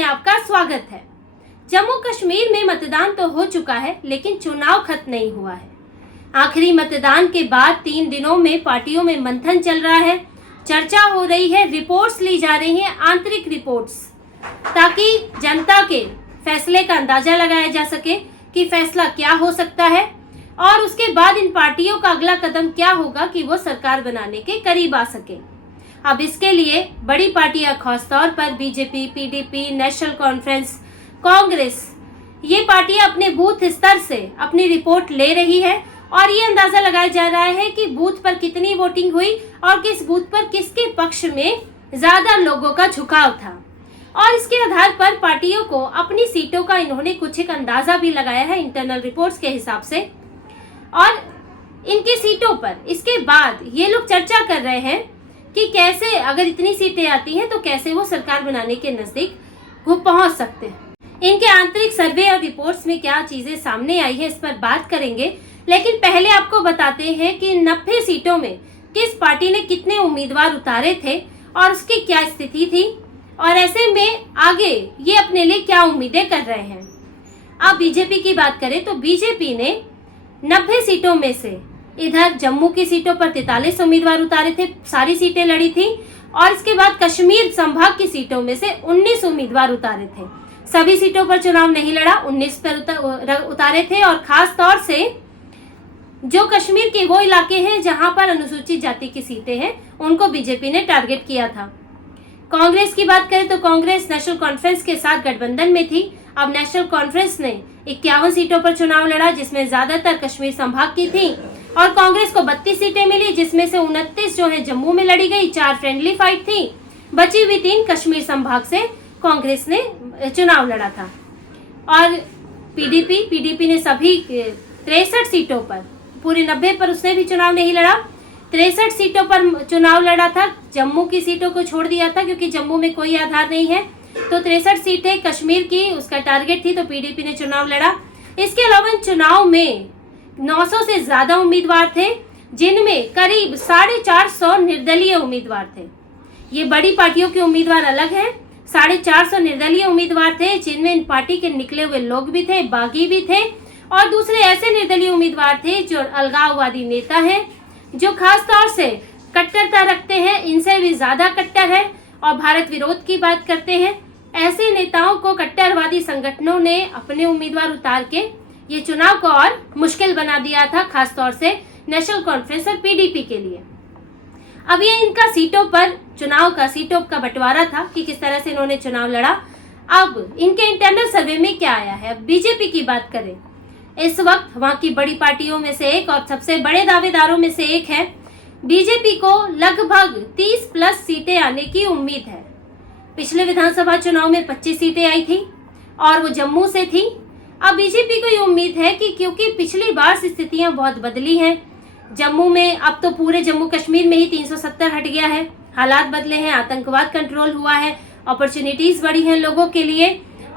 में आपका स्वागत है। जम्मू कश्मीर में मतदान तो हो चुका है, लेकिन चुनाव खत्म नहीं हुआ है। आखिरी मतदान के बाद 3 दिनों में पार्टियों में मंथन चल रहा है, चर्चा हो रही है, रिपोर्ट्स ली जा रही हैं, आंतरिक रिपोर्ट्स, ताकि जनता के फैसले का अंदाजा लगाया जा सके कि फैसला क्या हो सकता है और उसके बाद इन पार्टियों का अगला कदम क्या होगा कि वो सरकार बनाने के करीब आ सके। अब इसके लिए बड़ी पार्टियां, खासतौर पर BJP, PDP, national conference, Congress, ये पार्टियां अपने बूथ स्तर से अपनी रिपोर्ट ले रही है और ये अंदाजा लगाया जा रहा है कि बूथ पर कितनी वोटिंग हुई और किस बूथ पर किसके पक्ष में ज्यादा लोगों का झुकाव था। और इसके आधार पर पार्टियों को अपनी सीटों का इन्होंने कुछ एक अंदाजा भी लगाया है इंटरनल रिपोर्ट्स के हिसाब से। और इनकी सीटों पर इसके बाद ये लोग चर्चा कर रहे हैं कि कैसे, अगर इतनी सीटें आती हैं तो कैसे वो सरकार बनाने के नजदीक वो पहुंच सकते हैं। इनके आंतरिक सर्वे और रिपोर्ट्स में क्या चीजें सामने आई है, इस पर बात करेंगे। लेकिन पहले आपको बताते हैं कि 90 सीटों में किस पार्टी ने कितने उम्मीदवार उतारे थे और उसकी क्या स्थिति थी और ऐसे में आगे ये अपने लिए क्या उम्मीदें कर रहे हैं। अब बीजेपी की बात करें तो बीजेपी ने 90 सीटों में से इधर जम्मू की सीटों पर 43 उम्मीदवार उतारे थे, सारी सीटें लड़ी थी। और इसके बाद कश्मीर संभाग की सीटों में से 19 उम्मीदवार उतारे थे। सभी सीटों पर चुनाव नहीं लड़ा, 19 पर उतारे थे। और खास तौर से जो कश्मीर के वो इलाके हैं जहां पर अनुसूचित जाति की सीटें हैं, उनको बीजेपी ने टारगेट किया था। कांग्रेस की बात करें तो कांग्रेस नेशनल कॉन्फ्रेंस के साथ गठबंधन में थी। अब नेशनल कॉन्फ्रेंस ने 51 सीटों पर चुनाव लड़ा, जिसमें ज्यादातर कश्मीर संभाग की थी। और कांग्रेस को 32 सीटें मिली, जिसमें से 29 जो है जम्मू में लड़ी गई, 4 फ्रेंडली फाइट थी, बची हुई 3 कश्मीर संभाग से कांग्रेस ने चुनाव लड़ा था। और पीडीपी ने सभी 63 सीटों पर, पूरी 90 पर उसने भी चुनाव नहीं लड़ा, 63 सीटों पर चुनाव लड़ा था। जम्मू की सीटों को छोड़ दिया था क्योंकि जम्मू में कोई आधार नहीं है, तो 63 सीटें कश्मीर की उसका टारगेट थी, तो पीडीपी ने चुनाव लड़ा। इसके अलावा चुनाव में 900 से ज्यादा उम्मीदवार थे, जिनमें करीब 450 निर्दलीय उम्मीदवार थे। ये बड़ी पार्टियों के उम्मीदवार अलग हैं, 450 निर्दलीय उम्मीदवार थे, जिनमें इन पार्टी के निकले हुए लोग भी थे, बागी भी थे, और दूसरे ऐसे निर्दलीय उम्मीदवार थे जो अलगाववादी नेता हैं, जो खास तौर से कट्टरता रखते हैं, इनसे भी ज्यादा कट्टर है और भारत विरोध की बात करते हैं। ऐसे नेताओं को कट्टरवादी संगठनों ने अपने उम्मीदवार उतार के ये चुनाव को और मुश्किल बना दिया था, खास तौर से नेशनल कॉन्फ्रेंस और पीडीपी के लिए। अब ये इनका सीटों का बंटवारा था कि किस तरह से इन्होंने चुनाव लड़ा। अब इनके इंटरनल सर्वे में क्या आया है। बीजेपी की बात करें, इस वक्त वहां की बड़ी पार्टियों में से एक और सबसे बड़े दावेदारों में से एक है। बीजेपी को लगभग 30+ सीटें आने की उम्मीद है। पिछले विधानसभा चुनाव में 25 सीटें आई थी और वो जम्मू से थी। अब बीजेपी को ये उम्मीद है कि क्योंकि पिछली बार से स्थितियां बहुत बदली हैं, जम्मू में अब तो पूरे जम्मू कश्मीर में ही 370 हट गया है, हालात बदले हैं, आतंकवाद कंट्रोल हुआ है, अपॉर्चुनिटीज बढ़ी हैं लोगों के लिए,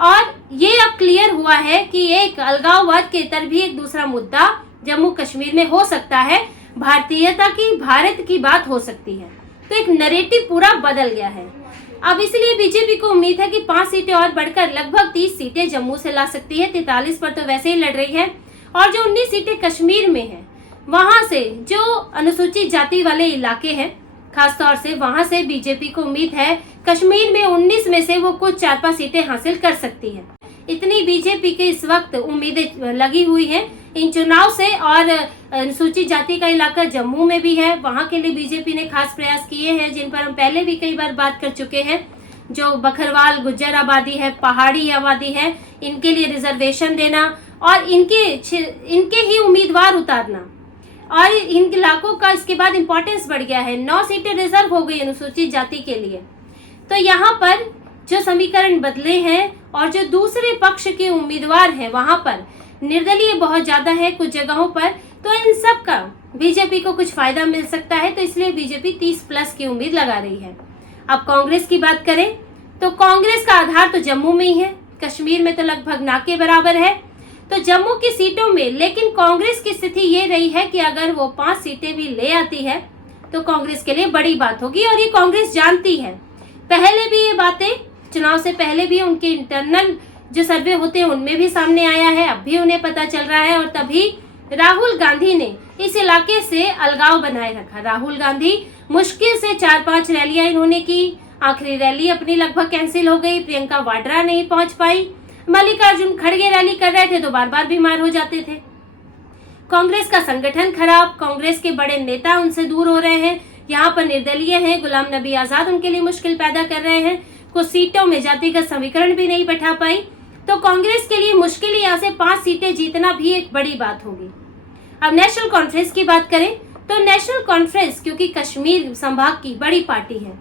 और ये अब क्लियर हुआ है कि एक अलगाववाद के इतर भी एक दूसरा मुद्दा जम्मू कश्मीर में हो सकता है, भारतीयता की, भारत की बात हो सकती है। तो एक नैरेटिव पूरा बदल गया है। अब इसलिए बीजेपी को उम्मीद है कि 5 सीटें और बढ़कर लगभग 30 सीटें जम्मू से ला सकती है। 43 पर तो वैसे ही लड़ रही है, और जो 19 सीटें कश्मीर में है, वहां से जो अनुसूचित जाति वाले इलाके हैं, खास तौर से वहां से बीजेपी को उम्मीद है कश्मीर में 19 में से वो कुछ 4-5 सीटें हासिल कर सकती है। इतनी बीजेपी के इस वक्त उम्मीदें लगी हुई हैं इन चुनाव से। और अनुसूचित जाति का इलाका जम्मू में भी है, वहां के लिए बीजेपी ने खास प्रयास किए हैं, जिन पर हम पहले भी कई बार बात कर चुके हैं। जो बकरवाल गुज्जर आबादी है, पहाड़ी आबादी है, इनके लिए रिजर्वेशन देना और इनके ही उम्मीदवार उतारना, और इन इलाकों का इसके बाद इम्पोर्टेंस बढ़ गया है। 9 सीटें रिजर्व हो गई अनुसूचित जाति के लिए। तो यहाँ पर जो समीकरण बदले हैं और जो दूसरे पक्ष के उम्मीदवार हैं, वहां पर निर्दलीय बहुत ज्यादा है कुछ जगहों पर, तो इन सब का बीजेपी को कुछ फायदा मिल सकता है। तो इसलिए बीजेपी 30+ की उम्मीद लगा रही है। अब कांग्रेस की बात करें तो कांग्रेस का आधार तो जम्मू में ही है, कश्मीर में तो लगभग ना के बराबर है। तो जम्मू की सीटों में लेकिन कांग्रेस की स्थिति ये रही है कि अगर वो 5 सीटें भी ले आती है तो कांग्रेस के लिए बड़ी बात होगी, और ये कांग्रेस जानती है। पहले भी ये बातें चुनाव से पहले भी उनके इंटरनल जो सर्वे होते हैं उनमें भी सामने आया है, अब भी उन्हें पता चल रहा है। और तभी राहुल गांधी ने इस इलाके से अलगाव बनाए रखा। राहुल गांधी मुश्किल से 4-5 रैलियां इन्होंने की, आखिरी रैली अपनी लगभग कैंसिल हो गई, प्रियंका वाड्रा नहीं पहुंच पाई, मल्लिकार्जुन खड़गे रैली कर रहे थे तो बार बार बीमार हो जाते थे। कांग्रेस का संगठन खराब, कांग्रेस के बड़े नेता उनसे दूर हो रहे हैं, यहाँ पर निर्दलीय हैं, गुलाम नबी आजाद उनके लिए मुश्किल पैदा कर रहे हैं, कुछ सीटों में जातिगत समीकरण भी नहीं बैठा पाई, तो कांग्रेस के लिए मुश्किल यहाँ से 5 सीटें जीतना भी एक बड़ी बात होगी। अब नेशनल कॉन्फ्रेंस की बात करें तो नेशनल कॉन्फ्रेंस क्योंकि कश्मीर संभाग की बड़ी पार्टी है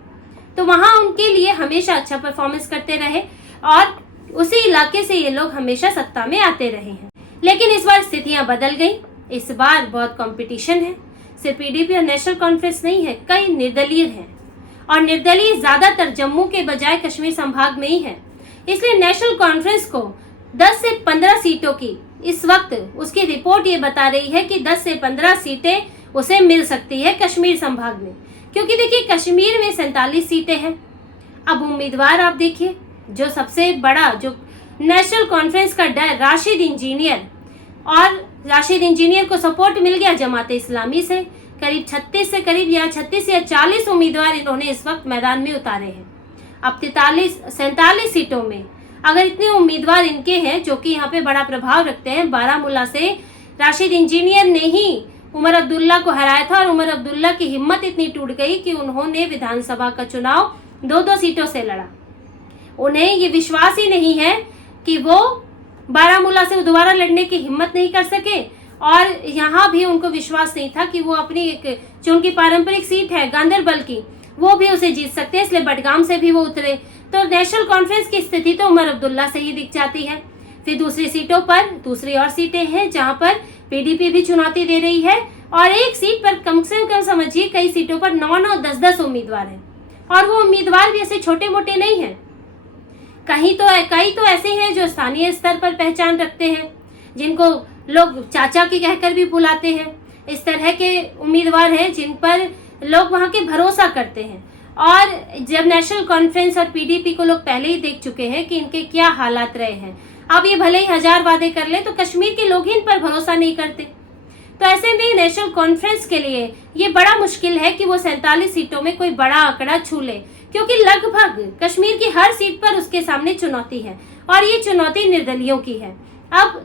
तो वहां उनके लिए हमेशा अच्छा परफॉर्मेंस करते रहे और उसी इलाके से ये लोग हमेशा सत्ता में आते रहे हैं। लेकिन इस बार स्थितियां बदल गई, इस बार बहुत कंपटीशन है, सिर्फ पीडीपी और नेशनल कॉन्फ्रेंस नहीं है, कई निर्दलीय हैं और निर्दलीय ज्यादातर जम्मू के बजाय कश्मीर संभाग में ही है। इसलिए नेशनल कॉन्फ्रेंस को 10 से 15 सीटों की इस वक्त उसकी रिपोर्ट ये बता रही है कि 10 से 15 सीटें उसे मिल सकती है कश्मीर संभाग में, क्योंकि देखिए कश्मीर में 47 सीटें हैं। अब उम्मीदवार आप देखिए, जो सबसे बड़ा जो नेशनल कॉन्फ्रेंस का डर राशिद इंजीनियर, और राशिद इंजीनियर को सपोर्ट मिल गया जमाते इस्लामी से, करीब 36 या 40 उम्मीदवार इन्होंने इस वक्त मैदान में उतारे हैं। अब 47 सीटों में अगर इतने उम्मीदवार इनके हैं जो कि यहाँ पे बड़ा प्रभाव रखते हैं, बारामूला से राशिद इंजीनियर ने ही उमर अब्दुल्ला को हराया था और उमर अब्दुल्ला की हिम्मत इतनी टूट गई कि उन्होंने विधानसभा का चुनाव 2-2 सीटों से लड़ा। उन्हें ये विश्वास ही नहीं है कि वो बारामूला से दोबारा लड़ने की हिम्मत नहीं कर सके और यहाँ भी उनको विश्वास नहीं था कि वो अपनी एक जो उनकी पारंपरिक सीट है गांदरबल की, वो भी उसे जीत सकते हैं, इसलिए बडगाम से भी वो उतरे। तो नेशनल कॉन्फ्रेंस की स्थिति तो उमर अब्दुल्ला से ही दिख जाती है। फिर दूसरी सीटों पर दूसरी और सीटें हैं जहां पर पीडीपी भी चुनौती दे रही है और एक सीट पर कम से कम समझिए कई सीटों पर 9-9, 10-10 उम्मीदवार हैं और वो उम्मीदवार भी ऐसे छोटे मोटे नहीं हैं। कई तो ऐसे हैं जो स्थानीय स्तर पर पहचान रखते हैं, जिनको लोग चाचा की कहकर भी बुलाते हैं। इस तरह के उम्मीदवार हैं जिन पर लोग वहां के भरोसा करते हैं। और जब नेशनल कॉन्फ्रेंस और पीडीपी को लोग पहले ही देख चुके हैं कि इनके क्या हालात रहे हैं, अब ये भले ही 1000 वादे कर ले तो कश्मीर के लोग ही इन पर भरोसा नहीं करते। तो ऐसे में नेशनल कॉन्फ्रेंस के लिए ये बड़ा मुश्किल है कि वो 47 सीटों में कोई बड़ा आंकड़ा छू ले, क्योंकि लगभग कश्मीर की हर सीट पर उसके सामने चुनौती है और ये चुनौती निर्दलियों की है। अब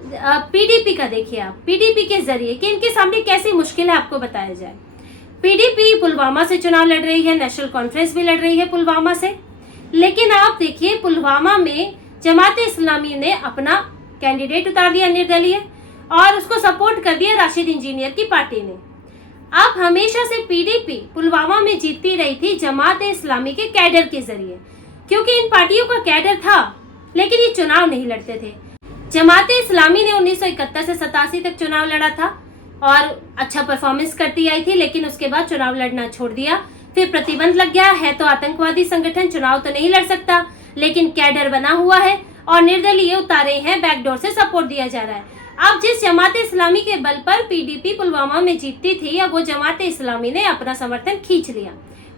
पीडीपी का देखिए आप, पीडीपी के जरिए कि इनके सामने कैसी मुश्किल है आपको बताया जाए। पीडीपी पुलवामा से चुनाव लड़ रही है, नेशनल कॉन्फ्रेंस भी लड़ रही है पुलवामा से, लेकिन आप देखिए पुलवामा में जमाते इस्लामी ने अपना कैंडिडेट उतार दिया निर्दलीय और उसको सपोर्ट कर दिया राशिद इंजीनियर की पार्टी ने। अब हमेशा से पीडीपी पुलवामा में जीतती रही थी जमाते इस्लामी के कैडर के जरिए, क्योंकि इन पार्टियों का कैडर था लेकिन ये चुनाव नहीं लड़ते थे। जमाते इस्लामी ने 1971 से 87 तक चुनाव लड़ा था और अच्छा परफॉर्मेंस करती आई थी, लेकिन उसके बाद चुनाव लड़ना छोड़ दिया। फिर प्रतिबंध लग गया है तो आतंकवादी संगठन चुनाव तो नहीं लड़ सकता, लेकिन कैडर बना हुआ है और निर्दलीय उतारे हैं, बैकडोर से सपोर्ट दिया जा रहा है। अब जिस जमाते इस्लामी के बल पर पीडीपी पुलवामा में जीतती थी, अब वो जमाते इस्लामी ने अपना समर्थन खींच लिया,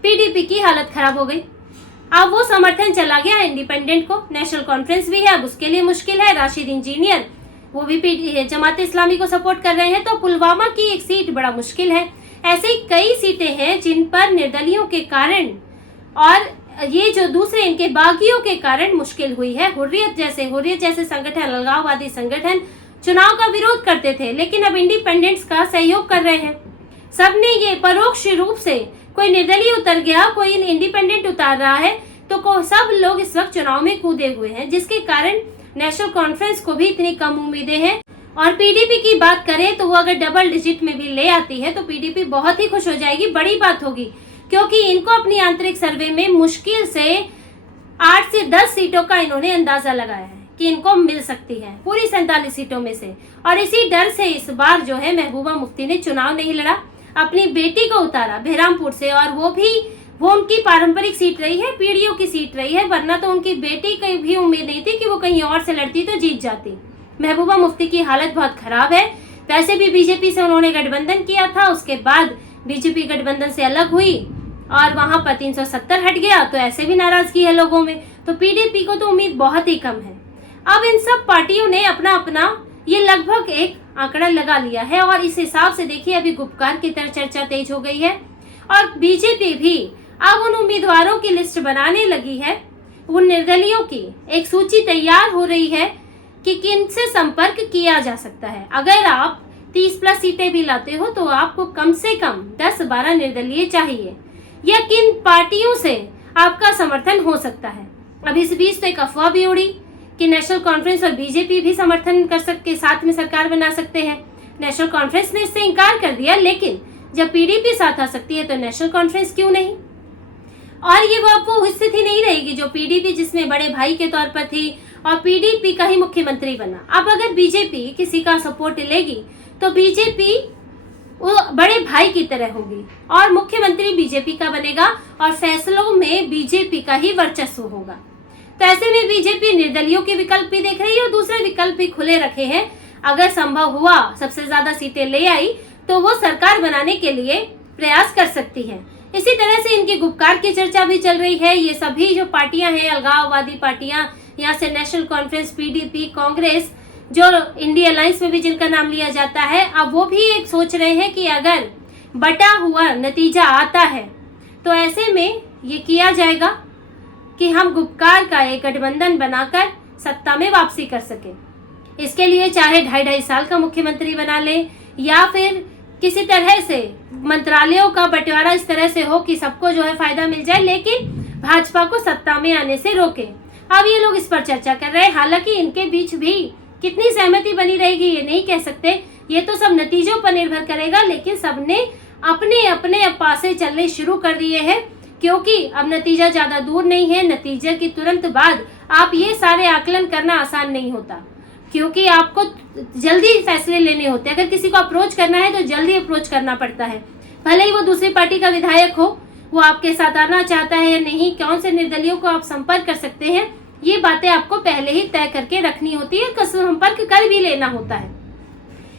पीडीपी की हालत खराब हो गई। अब वो समर्थन चला गया इंडिपेंडेंट को, नेशनल कॉन्फ्रेंस भी है, अब उसके लिए मुश्किल है। राशिद इंजीनियर वो भी जमाते इस्लामी को सपोर्ट कर रहे हैं, तो पुलवामा की एक सीट बड़ा मुश्किल है। ऐसे कई सीटें हैं जिन पर निर्दलियों के कारण और ये जो दूसरे इनके बागियों के कारण मुश्किल हुई है। हुर्रियत जैसे संगठन, अलगाववादी संगठन चुनाव का विरोध करते थे, लेकिन अब इंडिपेंडेंट्स का सहयोग कर रहे हैं। सबने ये परोक्ष रूप से, कोई निर्दलीय उतर गया, कोई इंडिपेंडेंट उतार रहा है, तो सब लोग इस वक्त चुनाव में कूदे हुए हैं, जिसके कारण नेशनल कॉन्फ्रेंस को भी इतनी कम उम्मीदें हैं। और पीडीपी की बात करें तो वो अगर डबल डिजिट में भी ले आती है तो पीडीपी बहुत ही खुश हो जाएगी, बड़ी बात होगी, क्योंकि इनको अपनी आंतरिक सर्वे में मुश्किल से 8 से 10 सीटों का इन्होंने अंदाजा लगाया है कि इनको मिल सकती है पूरी 47 सीटों में से। और इसी डर से इस बार जो है महबूबा मुफ्ती ने चुनाव नहीं लड़ा, अपनी बेटी को उतारा बहरामपुर से, और वो उनकी पारंपरिक सीट रही है, पीढ़ियों की सीट रही है, वरना तो उनकी बेटी की भी उम्मीद नहीं थी कि वो कहीं और से लड़ती तो जीत जाती। महबूबा मुफ्ती की हालत बहुत खराब है। वैसे भी बीजेपी से उन्होंने गठबंधन किया था, उसके बाद बीजेपी गठबंधन से अलग हुई और वहां पर 370 हट गया तो ऐसे भी नाराजगी है लोगों में। तो पीडीपी को तो उम्मीद बहुत ही कम है। अब इन सब पार्टियों ने अपना अपना ये लगभग एक आंकड़ा लगा लिया है और इस हिसाब से देखिए अभी गुपकार की तरह चर्चा तेज हो गई है और बीजेपी भी अब उन उम्मीदवारों की लिस्ट बनाने लगी है, उन निर्दलीयों की एक सूची तैयार हो रही है कि किनसे संपर्क किया जा सकता है। अगर आप 30+ सीटें भी लाते हो तो आपको कम से कम 10-12 निर्दलीय चाहिए या किन पार्टियों से आपका समर्थन हो सकता है। अब इस बीच तो एक अफवाह भी उड़ी कि नेशनल कॉन्फ्रेंस और बीजेपी भी समर्थन कर सकते, साथ में सरकार बना सकते हैं। नेशनल कॉन्फ्रेंस ने इससे इनकार कर दिया, लेकिन जब पीडीपी साथ आ सकती है तो नेशनल कॉन्फ्रेंस क्यों नहीं। और ये वो स्थिति नहीं रहेगी जो पीडीपी जिसमें बड़े भाई के तौर पर थी और पीडीपी का ही मुख्यमंत्री बना। अब अगर बीजेपी किसी का सपोर्ट लेगी तो बीजेपी वो बड़े भाई की तरह होगी और मुख्यमंत्री बीजेपी का बनेगा और फैसलों में बीजेपी का ही वर्चस्व होगा। तो ऐसे में बीजेपी निर्दलियों के विकल्प भी देख रही है और दूसरे विकल्प भी खुले रखे हैं। अगर संभव हुआ सबसे ज्यादा सीटें ले आई तो वो सरकार बनाने के लिए प्रयास कर सकती है। इसी तरह से इनकी गुपकार की चर्चा भी चल रही है। ये सभी जो पार्टियां हैं, अलगाववादी पार्टियां, यहाँ से नेशनल कॉन्फ्रेंस, पीडीपी, कांग्रेस, जो इंडिया अलायंस में भी जिनका नाम लिया जाता है, अब वो भी एक सोच रहे हैं कि अगर बटा हुआ नतीजा आता है तो ऐसे में ये किया जाएगा कि हम गुपकार का एक गठबंधन बनाकर सत्ता में वापसी कर सके। इसके लिए चाहे 2.5 साल का मुख्यमंत्री बना ले या फिर किसी तरह से मंत्रालयों का बंटवारा इस तरह से हो कि सबको जो है फायदा मिल जाए, लेकिन भाजपा को सत्ता में आने से रोके। अब ये लोग इस पर चर्चा कर रहे हैं। हालांकि इनके बीच भी कितनी सहमति बनी रहेगी ये नहीं कह सकते, ये तो सब नतीजों पर निर्भर करेगा। लेकिन सबने अपने अपने पासे चलने शुरू कर दिए हैं क्योंकि अब नतीजा ज्यादा दूर नहीं है। नतीजे के तुरंत बाद आप ये सारे आकलन करना आसान नहीं होता क्योंकि आपको जल्दी फैसले लेने होते हैं। अगर किसी को अप्रोच करना है तो जल्दी अप्रोच करना पड़ता है, भले ही वो दूसरी पार्टी का विधायक हो, वो आपके साथ आना चाहता है या नहीं, कौन से निर्दलियों को आप संपर्क कर सकते हैं, ये बातें आपको पहले ही तय करके रखनी होती है, संपर्क कर भी लेना होता है।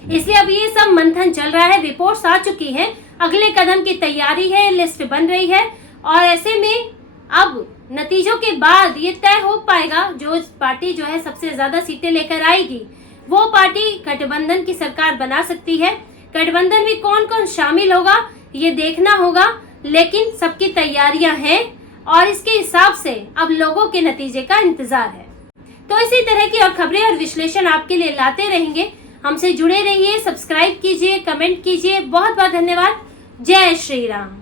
इसलिए अब ये सब मंथन चल रहा है, रिपोर्ट्स आ चुकी है, अगले कदम की तैयारी है, लिस्ट बन रही है और ऐसे में अब नतीजों के बाद ये तय हो पाएगा जो पार्टी जो है सबसे ज्यादा सीटें लेकर आएगी वो पार्टी गठबंधन की सरकार बना सकती है। गठबंधन में कौन कौन शामिल होगा ये देखना होगा, लेकिन सबकी तैयारियां हैं और इसके हिसाब से अब लोगों के नतीजे का इंतजार है। तो इसी तरह की और खबरें और विश्लेषण आपके लिए लाते रहेंगे। हमसे जुड़े रहिए, सब्सक्राइब कीजिए, कमेंट कीजिए। बहुत बहुत धन्यवाद। जय श्री राम।